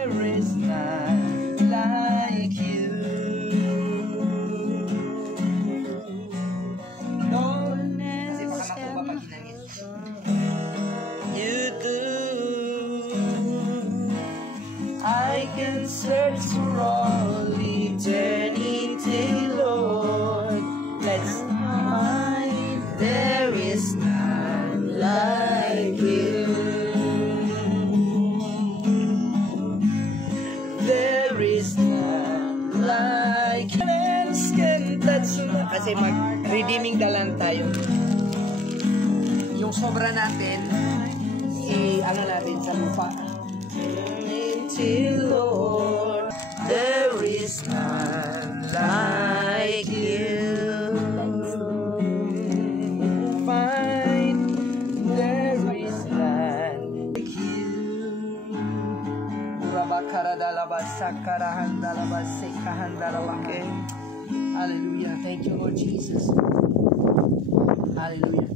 There is none like you. No one else can. You do. I can search for all eternity, Lord. Let's find there is none like you. There is none like you. Kasi mag-redeeming dalan tayo. Yung sobra natin, ano natin sa lupa. Lord, there is none like you. Find there is none like you. Hallelujah. Thank you, Lord Jesus. Hallelujah.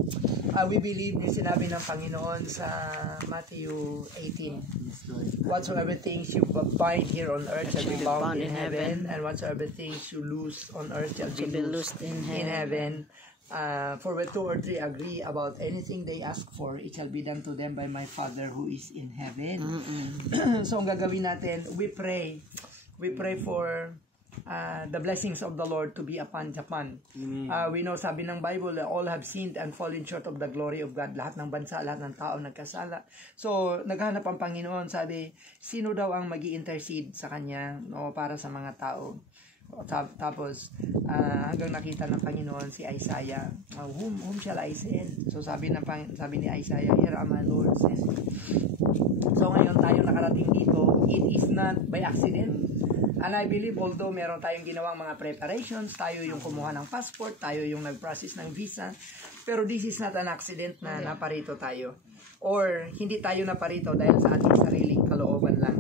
We believe yung sinabi ng Panginoon sa Matthew 18. Whatsoever things you bind here on earth shall be bound in heaven, and whatsoever things you loose on earth shall be loosed in heaven. For where two or three agree about anything they ask for, it shall be done to them by my Father who is in heaven. So ang gagawin natin, we pray for the blessings of the Lord to be upon Japan. We know, sabi ng Bible, all have sinned and fallen short of the glory of God. Lahat ng bansa, lahat ng tao nagkasala. So, naghanap ang Panginoon, sabi, sino daw ang magi-intercede sa Kanya, no, para sa mga tao? Tapos, hanggang nakita ng Panginoon si Isaiah, whom shall I send? So, sabi ni Isaiah, here am I, Lord, send me. So, ngayon tayo nakarating dito, it is not by accident. And I believe, although meron tayong ginawang mga preparations, tayo yung kumuha ng passport, tayo yung nag-process ng visa, pero this is not an accident na naparito tayo. Or, hindi tayo naparito dahil sa ating sariling kalooban lang.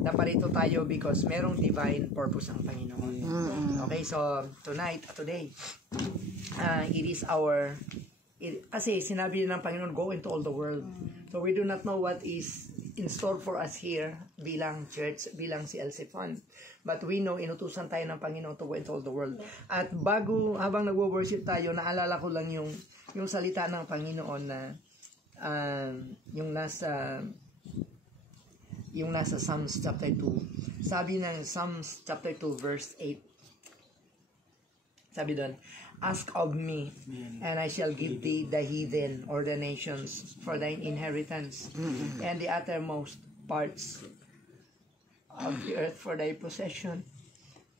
Naparito tayo because merong divine purpose ang Panginoon. Okay, so, today, it is our, kasi sinabi ng Panginoon, go into all the world. So, we do not know what is in store for us here bilang church, bilang CLC Fund. But we know, inutusan tayo ng Panginoon to go into all the world. At habang nagwo-worship tayo, naalala ko lang yung salita ng Panginoon na yung nasa Psalms chapter 2. Sabi ng Psalms chapter 2 verse 8. Sabi doon, ask of me, and I shall give thee the heathen or the nations for thine inheritance, and the uttermost parts of the earth for thy possession.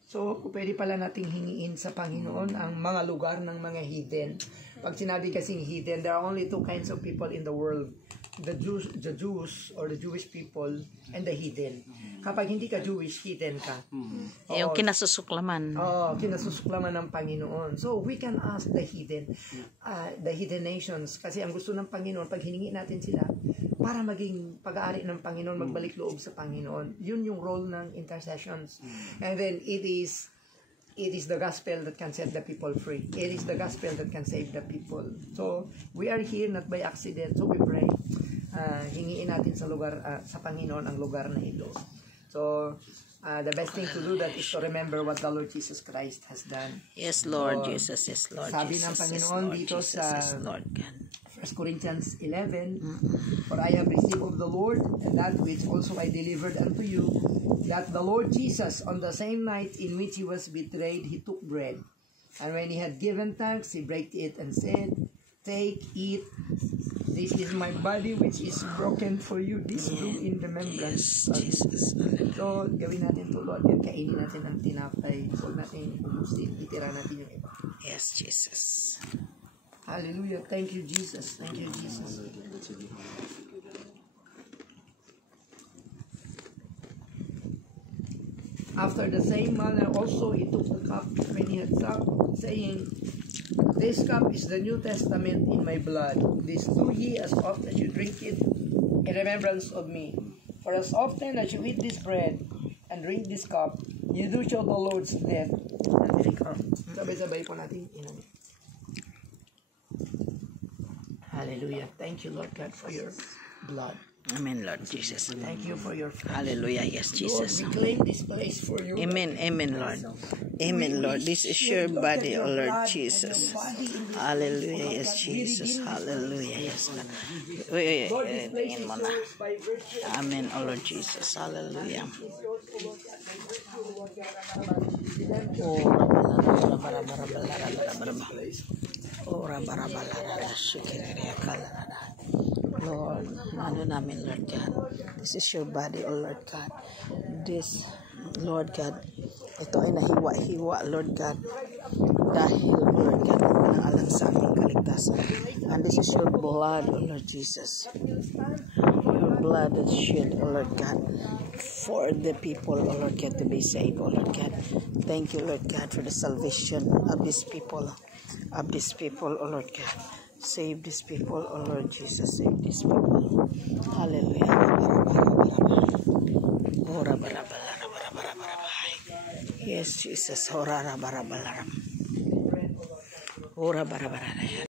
So, pwede pala nating hingiin sa Panginoon ang mga lugar ng mga heathen. Pag sinabi kasing heathen, there are only two kinds of people in the world. The Jews or the Jewish people and the heathen. Kapag hindi ka Jewish, heathen ka. Yung kinasusuklaman. Kinasusuklaman ng Panginoon. So, we can ask the heathen nations, kasi ang gusto ng Panginoon, pag hiningi natin sila, para maging pag-aari ng Panginoon, magbalik loob sa Panginoon. Yun yung role ng intercessions. And then, it is the gospel that can set the people free. It is the gospel that can save the people. So, we are here not by accident. So, we pray. Hingiin natin sa Panginoon ang lugar na ito. So, the best thing to do that is to remember what the Lord Jesus Christ has done. Yes, Lord Jesus. Yes, Lord Jesus. Sabi ng Panginoon dito sa 1 Corinthians 11, for I have received of the Lord, and that which also I delivered unto you, that the Lord Jesus, on the same night in which he was betrayed, he took bread. And when he had given thanks, he brake it and said, take, eat, this is my body which is broken for you. This do in remembrance of Jesus. So, gawin natin to, Lord. Yan, kainin natin ang tinapay. Huwag natin ubusin. Itira natin yung iba. Yes, Jesus. Hallelujah. Thank you, Jesus. Thank you, Jesus. After the same manner also he took the cup when he had supped, saying, this cup is the New Testament in my blood. This do ye as often as you drink it in remembrance of me. For as often as you eat this bread and drink this cup, you do show the Lord's death until he comes. Sabay-sabay po natin inom. Hallelujah. Thank you, Lord God, for your blood. Amen, Lord Jesus. Thank you for your faith. Hallelujah. Yes, Lord, Jesus. we claim this place for you. Amen. Amen, Lord. Amen, Lord. This is your body, O Lord Jesus. Hallelujah. Yes, Jesus. Hallelujah. Yes, God. Wait. Tingin mo na. Amen, O Lord Jesus. Hallelujah. Oh, Lord, ano namin, Lord God. This is your body, O Lord God. This, Lord God, ito ay nahiwa-hiwa, Lord God, dahil, Lord God, nangalang sa aming kaligtasan. And this is your blood, O Lord Jesus. Your blood that shed, O Lord God, for the people, O Lord God, to be saved, O Lord God. Thank you, Lord God, for the salvation of these people, O Lord God. Save these people, oh Lord Jesus. Save these people. Hallelujah. Yes, Jesus.